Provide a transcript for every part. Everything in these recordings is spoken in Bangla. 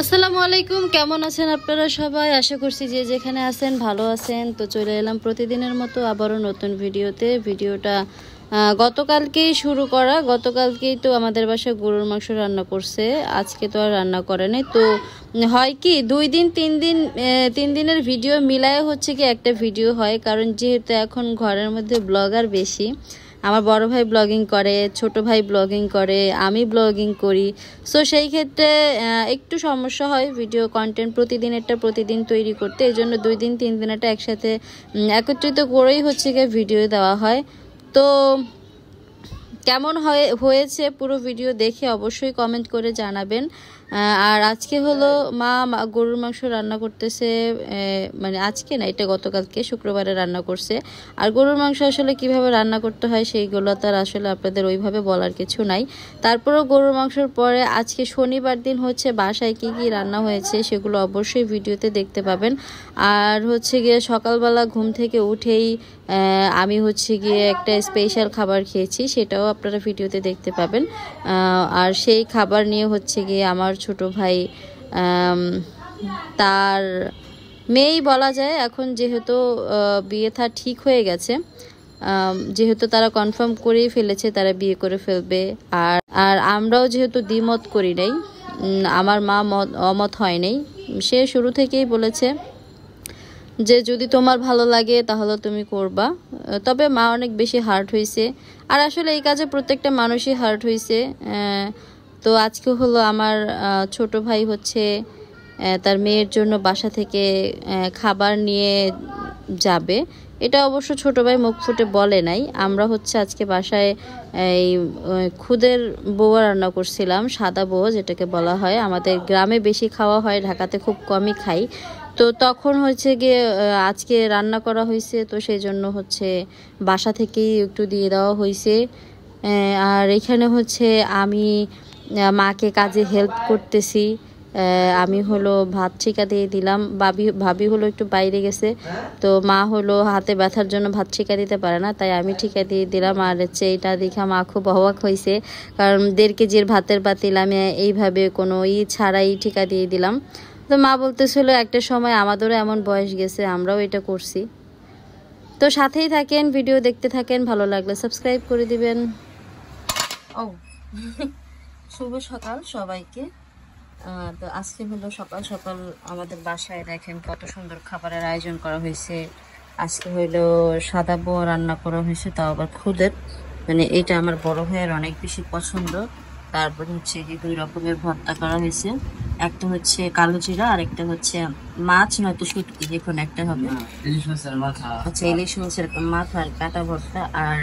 আসসালামু আলাইকুম, কেমন আছেন আপনারা সবাই? আশা করছি যে যেখানে আছেন ভালো আছেন। তো চলে এলাম প্রতিদিনের মতো আবারও নতুন ভিডিওটা গতকালকেই শুরু করা। গতকালকেই তো আমাদের বাসায় গরুর মাংস রান্না করছে, আজকে তো আর রান্না করে নাই। তো হয় কি 2 দিন 3 দিন 3 দিনের ভিডিও মিলায় হচ্ছে কি একটা ভিডিও হয়, কারণ যেহেতু এখন ঘরের মধ্যে ব্লগার বেশি। আমার বড় ভাই ব্লগিং করে, ছোট ভাই ব্লগিং করে, আমি ব্লগিং করি। সো সেই ক্ষেত্রে একটু সমস্যা হয় ভিডিও কন্টেন্ট প্রতিদিন তৈরি করতে। এই জন্য 2 দিন 3 দিনেরটা একসাথে একত্রিত করেই হচ্ছে গিয়ে ভিডিও দেওয়া হয়। তো কেমন হয়েছে পুরো ভিডিও দেখে অবশ্যই কমেন্ট করে জানাবেন। আর আজকে হলো মা গরুর মাংস রান্না করতেছে, মানে আজকে না, এটা গতকালকে শুক্রবারে রান্না করছে। আর গরুর মাংস আসলে কিভাবে রান্না করতে হয় সেইগুলো তার আসলে আপনাদের ওইভাবে বলার কিছু নাই। তারপরেও গরুর মাংসর পরে আজকে শনিবার দিন হচ্ছে বাসায় কি কি রান্না হয়েছে সেগুলো অবশ্যই ভিডিওতে দেখতে পাবেন। আর হচ্ছে গিয়ে সকালবেলা ঘুম থেকে উঠেই আমি হচ্ছে গিয়ে একটা স্পেশাল খাবার খেয়েছি, সেটাও আপনারা ভিডিওতে দেখতে পাবেন। আর সেই খাবার নিয়ে হচ্ছে গিয়ে আমার ছোট ভাই, তার মেয়েই বলা যায় এখন, যেহেতু বিয়ে থা ঠিক হয়ে গেছে, যেহেতু তারা কনফার্ম করেই ফেলেছে তারা বিয়ে করে ফেলবে। আর আমরাও যেহেতু দ্বিমত করি নাই, আমার মা অমত হয় নাই, সে শুরু থেকেই বলেছে যে যদি তোমার ভালো লাগে তাহলে তুমি করবা। তবে মা অনেক বেশি হার্ট হয়েছে, আর আসলে এই কাজে প্রত্যেকটা মানুষই হার্ট হয়েছে। তো আজকে হলো আমার ছোট ভাই হচ্ছে তার মেয়ের জন্য বাসা থেকে খাবার নিয়ে যাবে। এটা অবশ্য ছোট ভাই মুখ ফুটে বলে নাই। আমরা হচ্ছে আজকে বাসায় এই খুদের বউয়া রান্না করছিলাম, সাদা বউয়া যেটাকে বলা হয়। আমাদের গ্রামে বেশি খাওয়া হয়, ঢাকাতে খুব কমই খাই। তো তখন হচ্ছে গিয়ে আজকে রান্না করা হয়েছে, তো সেই জন্য হচ্ছে বাসা থেকেই একটু দিয়ে দেওয়া হয়েছে। আর এখানে হচ্ছে আমি মাকে কাজে হেল্প করতেছি। আমি হলো ভাত ঠিকা দিয়ে দিলাম, ভাবি হলো একটু বাইরে গেছে, তো মা হলো হাতে ব্যথার জন্য ভাত ঠিকা দিতে পারে না, তাই আমি ঠিকা দিয়ে দিলাম। আর হচ্ছে এটা দেখা মা খুব অবাক হয়েছে, কারণ 1.5 কেজির ভাতের পাতিল আমি এইভাবে কোনো ছাড়াই ঠিকা দিয়ে দিলাম। তো মা বলতেছিল একটা সময় আমাদেরও এমন বয়স গেছে, আমরাও এটা করছি। তো সাথেই থাকেন, ভিডিও দেখতে থাকেন, ভালো লাগলে সাবস্ক্রাইব করে দিবেন। ও শুভ সকাল সবাইকে। তো আজকে হলো সকাল সকাল আমাদের বাসায় দেখেন কত সুন্দর খাবারের আয়োজন করা হয়েছে। আজকে হইলো সাদা পোয়া রান্না করা হয়েছে, তাও আবার খুদের, মানে এটা আমার বড় ভাইয়ের অনেক বেশি পছন্দ। তারপর হচ্ছে যে 2 রকমের ভর্তা করা হয়েছে, একটা হচ্ছে কালো জিরা আর একটা হচ্ছে মাছ নয়তো শুটকি, যে কোনো একটা হবে। আচ্ছা, ইলিশ মাছের মাথা আর কাটা ভর্তা। আর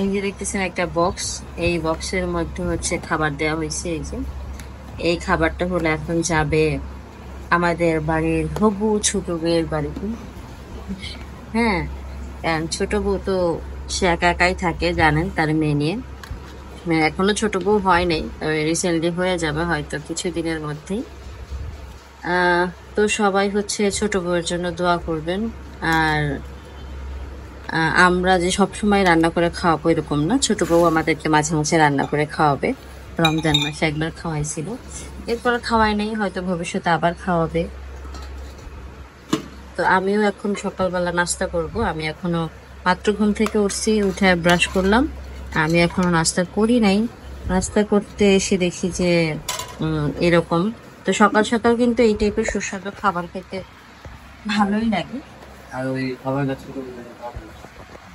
এই যে দেখতেছেন একটা বক্স, এই বক্সের মধ্যে হচ্ছে খাবার দেওয়া হয়েছে। এই খাবারটা হলো এখন যাবে আমাদের বাড়ির হবু ছোট বউয়ের বাড়িতে। হ্যাঁ, ছোট বউ তো সে একা একাই থাকে, জানেন, তার মেয়ে নিয়ে। এখনো ছোট বউ হয় নাই, তবে রিসেন্টলি হয়ে যাবে হয়তো কিছুদিনের মধ্যেই। তো সবাই হচ্ছে ছোট বউয়ের জন্য দোয়া করবেন। আর আমরা যে সবসময় রান্না করে খাওয়াবো এরকম না, ছোট বউ আমাদেরকে মাঝে মাঝে রান্না করে খাওয়াবে। রমজান মাসে একবার খাওয়াইছিল, এরপর খাওয়াই নাই, হয়তো ভবিষ্যতে আবার খাওয়াবে। তো আমিও এখন সকালবেলা নাস্তা করব। আমি এখনো মাত্র ঘুম থেকে উঠছি, উঠে ব্রাশ করলাম, আমি এখনো নাস্তা করি নাই। নাস্তা করতে এসে দেখি যে এরকম। তো সকাল সকাল কিন্তু এই টাইপের সুস্বাদু খাবার খেতে ভালোই লাগে। আর ওই খাবারটা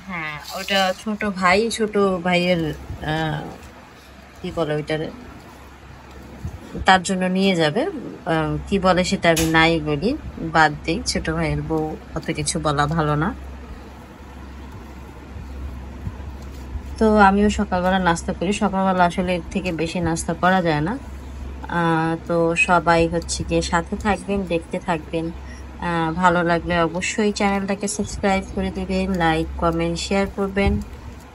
হ্যাঁ, ওটা ছোট ভাইয়ের কি বলে ওইটার, তার জন্য নিয়ে যাবে। কি বলে সেটা আমি নাই বলি, বাদ দিই, ছোট ভাইয়ের বউ অত কিছু বলা ভালো না। তো আমিও সকালবেলা নাস্তা করি, সকালবেলা আসলে এর থেকে বেশি নাস্তা করা যায় না। তো সবাই হচ্ছে গিয়ে সাথে থাকবেন, দেখতে থাকবেন। ভালো লাগলে অবশ্যই চ্যানেলটাকে সাবস্ক্রাইব করে দিবেন, লাইক কমেন্ট শেয়ার করবেন,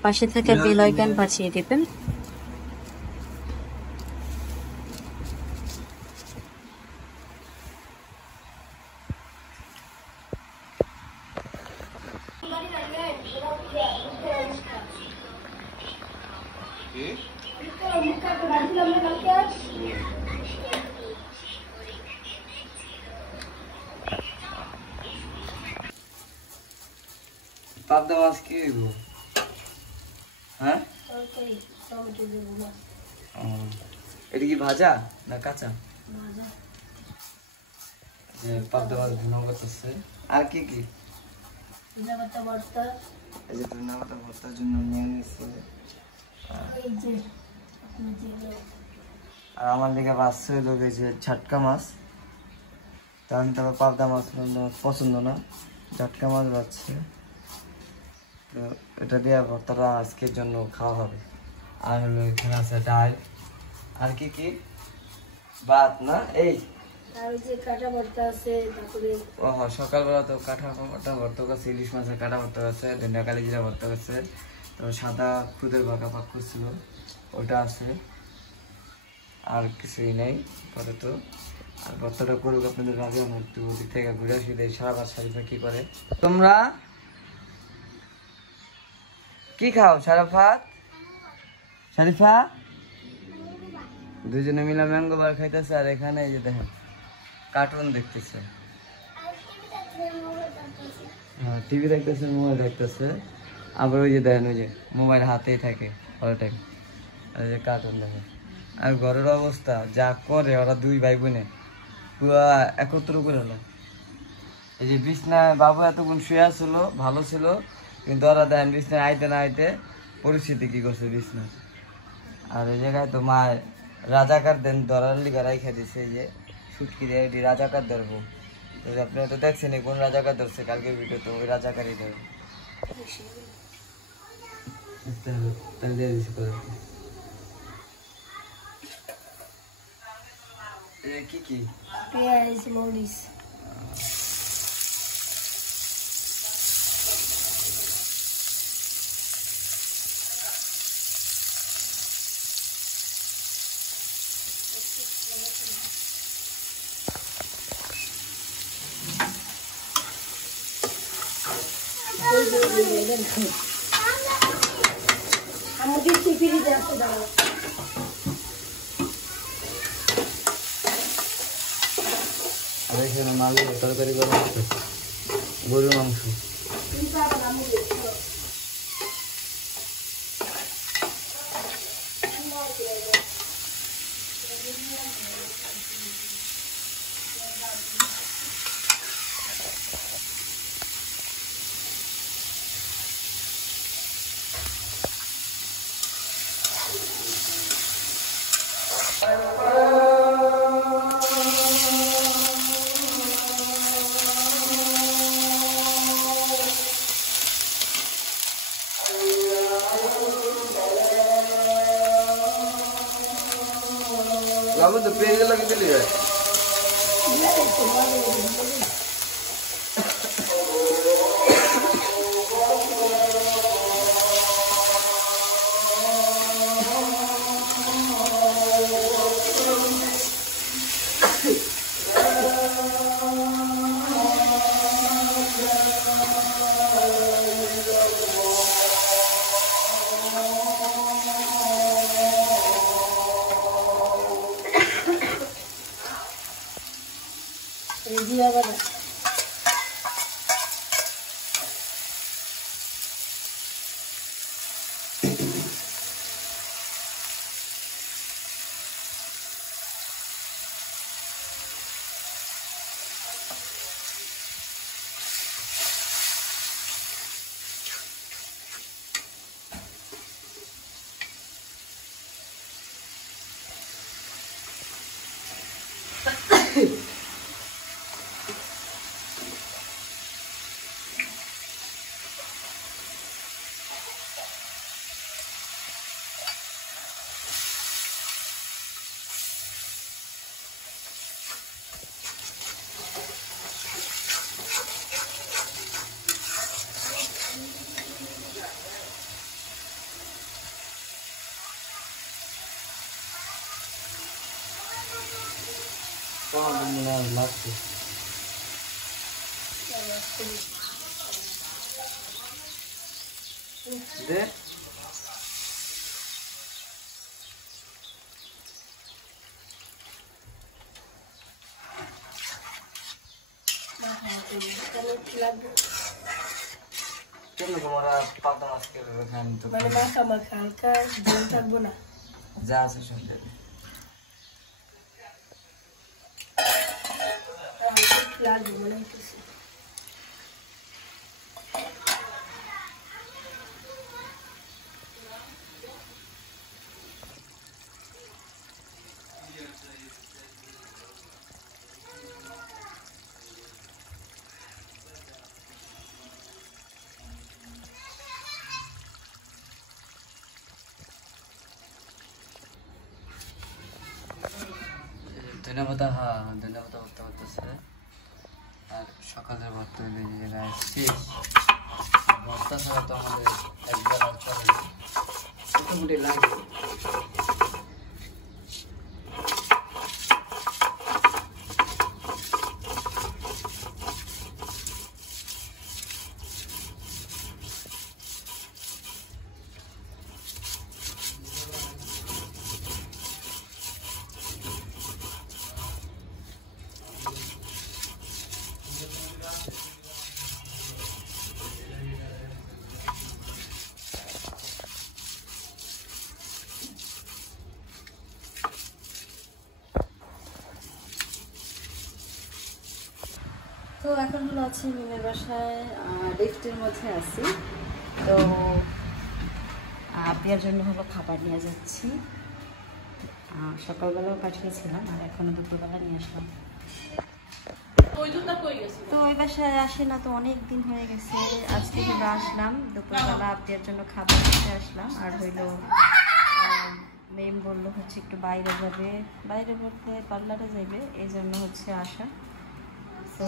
পাশে থাকা বেল আইকন বাজিয়ে দিবেন। পাবদা মাছ কি হইব? হ্যাঁ এটা কি ভাজা না কাঁচা? পাবদা মাছ ভুনা করতেছে। আর কি কি? এই যে ধনিয়া পাতা ভর্তার জন্য নিয়ে নিচ্ছে। আর আমার দিকে বাচ্চা হইলো গেছে ঝাটকা মাছ। তা আমি তো পাবদা মাছ পছন্দ না, ঝাটকা মাছ বাচ্ছে। তো এটা দিয়ে ভর্তাটা আজকের জন্য খাওয়া হবে। আর হলো এখানে আছে ডাল। আর কি কি? ভাত না? এই সকালবেলা তো কাঁঠা ভর্তা করছে, ইলিশ মাছের কাঁটা ভর্তা করছে, ধনিয়া কালি জিরা ভর্তা করছে, তারপর সাদা খুদের বাঁকা পাক করছিল ওটা আছে। আর কিছুই নেই পরে তো। আর ভর্তাটা করুক আপনাদের আগে আমি একটু ওদিক থেকে ঘুরে আসি দেয় সারা বাস শারিফা কি করে। তোমরা কি খাও শারাফাত? শারিফা দুজনে মিলে ম্যাঙ্গো বার খাইতেছে। আর এখানে এই যে দেখেন কার্টুন দেখতেছে। হ্যাঁ টিভি দেখতেছে, মোবাইল দেখতেছে। আবার ওই যে দেখেন ওই যে মোবাইল হাতেই থাকে অল টাইম। আর এই যে কার্টুন দেখে। আর ঘরের অবস্থা যা করে ওরা দুই ভাই বোনে পুরা একত্র করে হলো। এই যে বিছনায় বাবু এতক্ষণ শুয়ে ছিল, ভালো ছিল, কিন্তু ওরা দেখেন বিছনায় আইতে না আইতে পরিস্থিতি কি করছে বিছনার। আর এই জায়গায় তো মা রাজাকার দেন ধরার লিগা রাইখা দিছে। এই যে সুটকি দিয়ে এটি রাজাকার ধরবো। তো আপনি তো দেখছেন কোন রাজাকার ধরছে কালকের ভিডিও, তো ওই রাজাকারই ধরবো। কি কি পেঁয়াজ মরিচ আমাকে টিফিনে যাচ্ছে দাও। আর এখানে মাছ তরকারি করা হচ্ছে গরুর মাংস। Lama tu pay lagi tu lihat. Dia apa? Mati. Deh. কেন তোমরা পাতা মাছ কিভাবে খান তো মানে মাখা মাখা হালকা ঝোল থাকবো না যা আছে সব দেবে লাগবে মনে হচ্ছে ধন্যবাদ হ্যাঁ ধন্যবাদ করতে করতেছে আর সকালের ভর্তা হইলে যে জায়গায় শেষ ভর্তা ছাড়া তো আমাদের একবার আর চলে না মোটামুটি লাগে তো এখন হলো আছি মিমের বাসায় লিফটের মধ্যে আছি তো আপিয়ার জন্য হলো খাবার নিয়ে যাচ্ছি সকালবেলাও পাঠিয়েছিলাম আর এখনো দুপুরবেলা নিয়ে আসলাম তো ওই বাসায় আসে না তো অনেক দিন হয়ে গেছে আজকে কিন্তু আসলাম দুপুরবেলা আপিয়ার জন্য খাবার নিতে আসলাম আর হইলো মেম বললো হচ্ছে একটু বাইরে যাবে বাইরে বলতে পার্লারে যাবে এই জন্য হচ্ছে আসা তো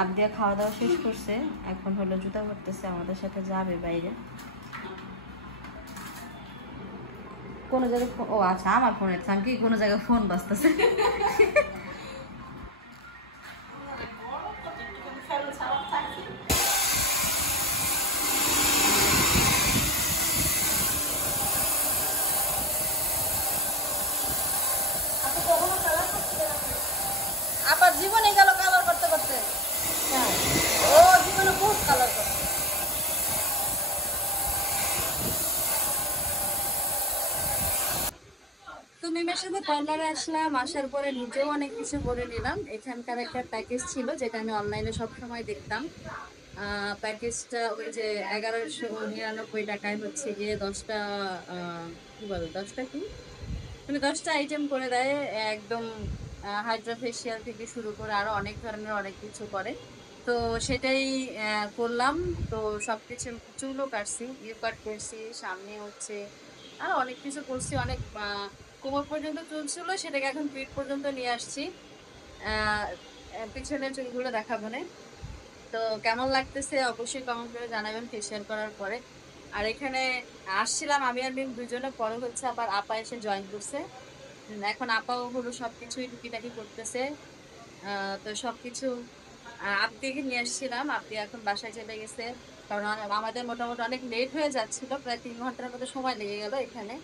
আবদিয়া খাওয়া দাওয়া শেষ করছে এখন হলো জুতা করতেছে আমাদের সাথে যাবে বাইরে কোনো জায়গায় ও আচ্ছা আমার ফোনে আমি কি কোনো জায়গায় ফোন বাজতেছে আবার জীবনে গেল কালার করতে করতে ও জীবনে বহুত কালার করতে তো মিমের সাথে পার্লারে আসলাম আসার পরে নিজেও অনেক কিছু করে নিলাম এখানকার একটা প্যাকেজ ছিল যেটা আমি অনলাইনে সবসময় দেখতাম প্যাকেজটা ওই যে 1199 টাকায় হচ্ছে গিয়ে 10টা কি বলো 10টা কি মানে 10টা আইটেম করে দেয় একদম হাইড্রা ফেশিয়াল থেকে শুরু করে আরো অনেক ধরনের অনেক কিছু করে তো সেটাই করলাম তো সবকিছু চুলও কাটছি ইউ কাট করছি সামনে হচ্ছে আর অনেক কিছু করছি অনেক কোমর পর্যন্ত চুল ছিল সেটাকে এখন পিঠ পর্যন্ত নিয়ে আসছি পিছনের চুলগুলো দেখাবো না তো কেমন লাগতেছে অবশ্যই কমেন্ট করে জানাবেন ফেশিয়াল করার পরে আর এখানে আসছিলাম আমি আর মিম দুজনে পরে হচ্ছে আবার আপা এসে জয়েন করছে এখন আপাও হলো সবকিছুই টুকিটাকি করতেছে তো সবকিছু আপদিকে নিয়ে আসছিলাম আপদি এখন বাসায় চলে গেছে কারণ আমাদের মোটামুটি অনেক লেট হয়ে যাচ্ছিল প্রায় 3 ঘন্টার মতো সময় লেগে গেল এখানে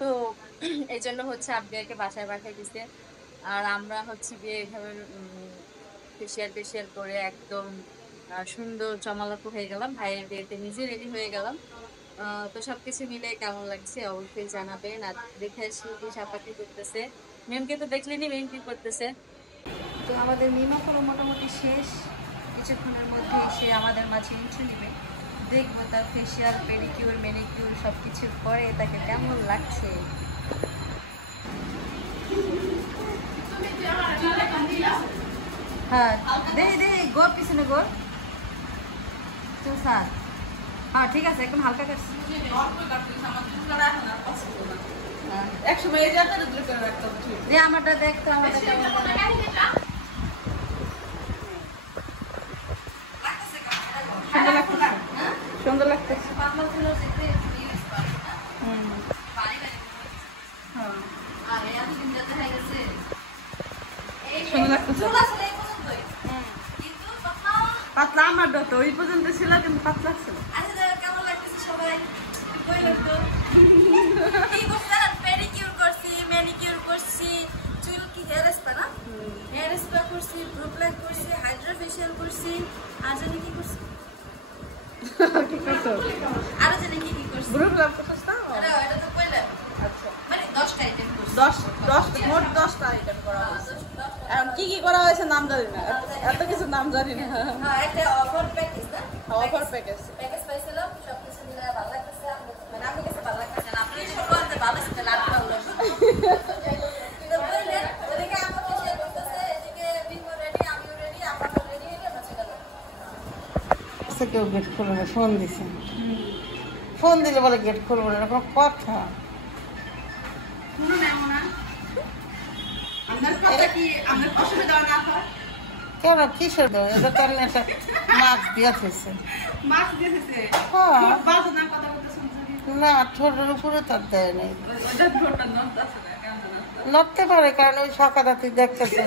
তো এই জন্য হচ্ছে আপদিকে বাসায় পাঠিয়ে দিছে আর আমরা হচ্ছে গিয়ে এইভাবে ফেশিয়াল করে একদম সুন্দর জমালাপু হয়ে গেলাম ভাইয়ের বিয়েতে নিজে রেডি হয়ে গেলাম তো সবকিছু মিলে কেমন লাগছে অবশ্যই জানাবেন আর দেখে শুধু সাপাটি করতেছে মেমকে তো দেখলেনি মেম কি করতেছে তো আমাদের মিমা হলো মোটামুটি শেষ কিছুক্ষণের মধ্যে সে আমাদের মাঝে এন্ট্রি নেবে দেখবো তার ফেশিয়াল পেডিকিউর ম্যানিকিউর সব কিছু করে তাকে কেমন লাগছে হ্যাঁ দে গোর পিছনে গোর চুল সাত হ্যাঁ ঠিক আছে একদম হালকা কাটছি আমারটা দেখতো আমাদের সুন্দর লাগতেছে পাতলা আমার তো ওই পর্যন্ত ছিল কিন্তু পাতলা ছিল কেমন লাগতেছে সবাই পেডিকিউর করছি ম্যানিকিউর করছি চুল কি হেয়ার স্পা না হেয়ার স্পা করছি ব্রু প্লাক করছি মোট 10টা আইটেম করা হয়েছে। এখন কি কি করা হয়েছে নাম জানি না, এত কিছু নাম জানি না। একটা অফার প্যাকেজ না, অফার প্যাকেজ পাইছিলাম, সবকিছু মিলে ভালো লাগতেছে। মানে আমি কাছে ভালো লাগতেছে না, আপনি সব বলতে ভালো ছিল না, ভালো লাগছে। তো বললেন ওদিকে আমাকে শেয়ার করতেছে, এদিকে বিমো রেডি, আমিও রেডি, আমারও রেডি, এটা চলে গেল। কেউ গেট খুলবে না, ফোন দিছে, ফোন দিলে বলে গেট খুলবে না, কোনো কথা। শুনুন এমন আপনার কথা কি আপনার অসুবিধা না হয়? কেন কিসের দেবো, এটা তো আমি একটা মাছ দিয়ে ফেলছে। মাছ দিয়েছে হ্যাঁ। বাজে না কথা বলতে শুনছি, না, ঠোঁটের উপরে তার দেয় নাই, ওটা ঠোঁটটা নড়তেছে না, কেমন নড়তে পারে, কারণ ওই সকাল রাতে দেখতেছে